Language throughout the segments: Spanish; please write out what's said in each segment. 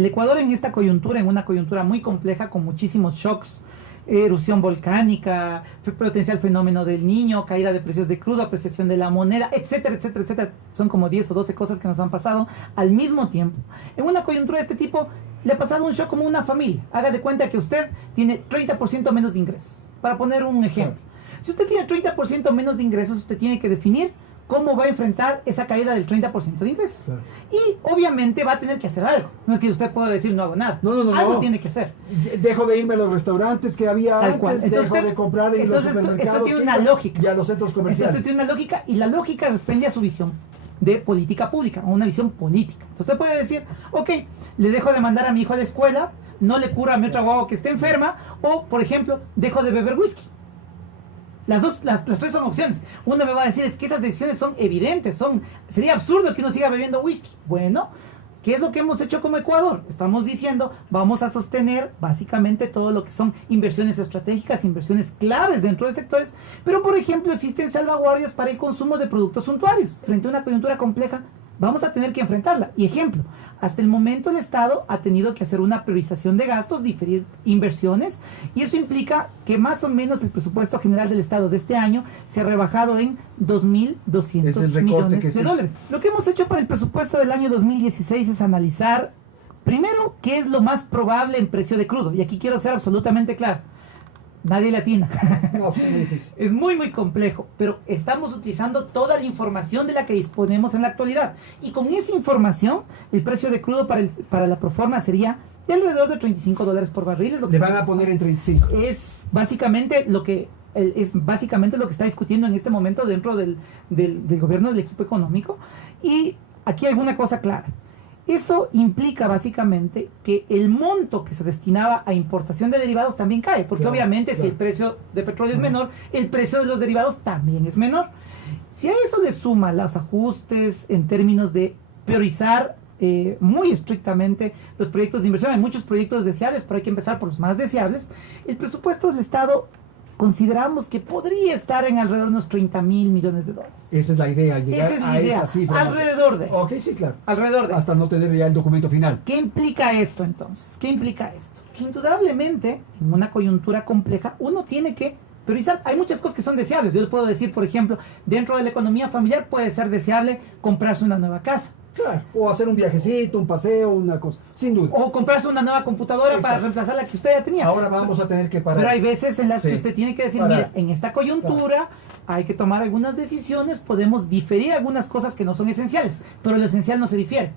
El Ecuador en esta coyuntura, en una coyuntura muy compleja con muchísimos shocks, erupción volcánica, potencial fenómeno del Niño, caída de precios de crudo, apreciación de la moneda, etcétera, etcétera, etcétera. Son como 10 o 12 cosas que nos han pasado al mismo tiempo. En una coyuntura de este tipo, le ha pasado un shock como una familia. Haga de cuenta que usted tiene 30% menos de ingresos. Para poner un ejemplo. Si usted tiene 30% menos de ingresos, usted tiene que definir cómo va a enfrentar esa caída del 30% de ingresos. Sí. Y obviamente va a tener que hacer algo. No es que usted pueda decir no hago nada. Algo tiene que hacer. Dejo de irme a los restaurantes que había antes, dejo de comprar en los supermercados. Esto tiene una lógica. Y a los centros comerciales. Esto tiene una lógica y la lógica responde a su visión de política pública, o una visión política. Entonces usted puede decir, ok, le dejo de mandar a mi hijo a la escuela, no le curo a mi otra guagua que esté enferma, o por ejemplo, dejo de beber whisky. Las tres son opciones. Uno me va a decir, es que esas decisiones son evidentes, sería absurdo que uno siga bebiendo whisky. Bueno, ¿qué es lo que hemos hecho como Ecuador? Estamos diciendo, vamos a sostener básicamente todo lo que son inversiones estratégicas, inversiones claves dentro de sectores, pero por ejemplo existen salvaguardias para el consumo de productos suntuarios. Frente a una coyuntura compleja, vamos a tener que enfrentarla. Y ejemplo, hasta el momento el Estado ha tenido que hacer una priorización de gastos, diferir inversiones, y eso implica que más o menos el presupuesto general del Estado de este año se ha rebajado en 2.200 millones de dólares. Lo que hemos hecho para el presupuesto del año 2016 es analizar, primero, qué es lo más probable en precio de crudo. Y aquí quiero ser absolutamente claro. Nadie le atina. No, es muy difícil. Es muy, muy complejo, pero estamos utilizando toda la información de la que disponemos en la actualidad. Y con esa información, el precio de crudo para la Proforma sería de alrededor de $35 por barril. Es lo que le van a poner en 35. Es básicamente lo que está discutiendo en este momento dentro del gobierno del equipo económico. Y aquí alguna cosa clara. Eso implica básicamente que el monto que se destinaba a importación de derivados también cae, porque obviamente si el precio de petróleo es menor, el precio de los derivados también es menor. Si a eso le suma los ajustes en términos de priorizar muy estrictamente los proyectos de inversión, hay muchos proyectos deseables, pero hay que empezar por los más deseables, el presupuesto del Estado consideramos que podría estar en alrededor de unos 30.000 millones de dólares. Esa es la idea, llegar a esa cifra. Alrededor de. Ok, sí, claro. Alrededor de. Hasta no tener ya el documento final. ¿Qué implica esto entonces? ¿Qué implica esto? Que indudablemente, en una coyuntura compleja, uno tiene que priorizar. Hay muchas cosas que son deseables. Yo le puedo decir, por ejemplo, dentro de la economía familiar puede ser deseable comprarse una nueva casa. Claro, o hacer un viajecito, un paseo, una cosa, sin duda. O comprarse una nueva computadora para reemplazar la que usted ya tenía. Ahora vamos a tener que parar. Pero hay veces en las que usted tiene que decir, mira, en esta coyuntura hay que tomar algunas decisiones, podemos diferir algunas cosas que no son esenciales, pero lo esencial no se difiere.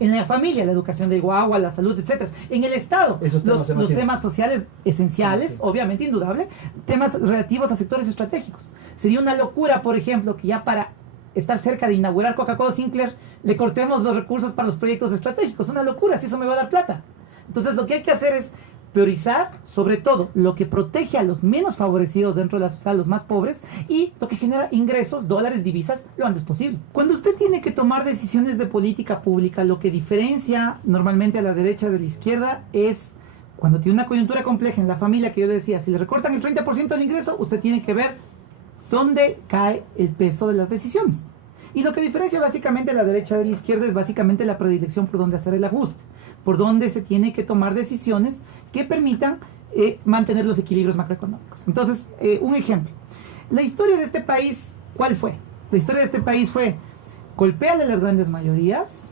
En la familia, la educación de guagua, la salud, etcétera. En el Estado, los temas sociales esenciales, obviamente, indudable, temas relativos a sectores estratégicos. Sería una locura, por ejemplo, que ya para estar cerca de inaugurar Coca-Cola Sinclair, le cortemos los recursos para los proyectos estratégicos. Es una locura, si eso me va a dar plata. Entonces lo que hay que hacer es priorizar sobre todo lo que protege a los menos favorecidos dentro de la sociedad, los más pobres, y lo que genera ingresos, dólares, divisas, lo antes posible. Cuando usted tiene que tomar decisiones de política pública, lo que diferencia normalmente a la derecha de la izquierda es cuando tiene una coyuntura compleja en la familia, que yo decía, si le recortan el 30% del ingreso, usted tiene que ver dónde cae el peso de las decisiones. Y lo que diferencia básicamente a la derecha de la izquierda es básicamente la predilección por dónde hacer el ajuste, por dónde se tiene que tomar decisiones que permitan mantener los equilibrios macroeconómicos. Entonces, un ejemplo. La historia de este país, ¿cuál fue? La historia de este país fue golpearle a las grandes mayorías.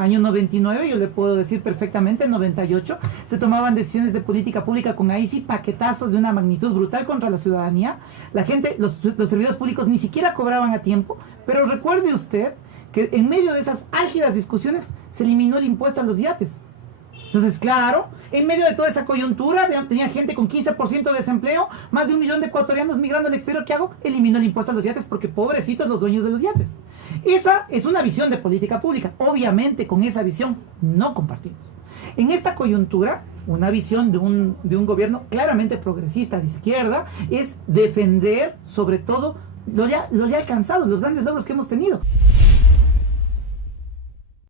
Año 99, yo le puedo decir perfectamente, en 98, se tomaban decisiones de política pública con ahí sí paquetazos de una magnitud brutal contra la ciudadanía. La gente, los servidores públicos ni siquiera cobraban a tiempo, pero recuerde usted que en medio de esas álgidas discusiones se eliminó el impuesto a los yates. Entonces, claro, en medio de toda esa coyuntura, tenía gente con 15% de desempleo, más de 1 millón de ecuatorianos migrando al exterior. ¿Qué hago? Elimino el impuesto a los yates porque pobrecitos los dueños de los yates. Esa es una visión de política pública. Obviamente, con esa visión no compartimos. En esta coyuntura, una visión de un gobierno claramente progresista de izquierda es defender, sobre todo, lo ya alcanzado, los grandes logros que hemos tenido.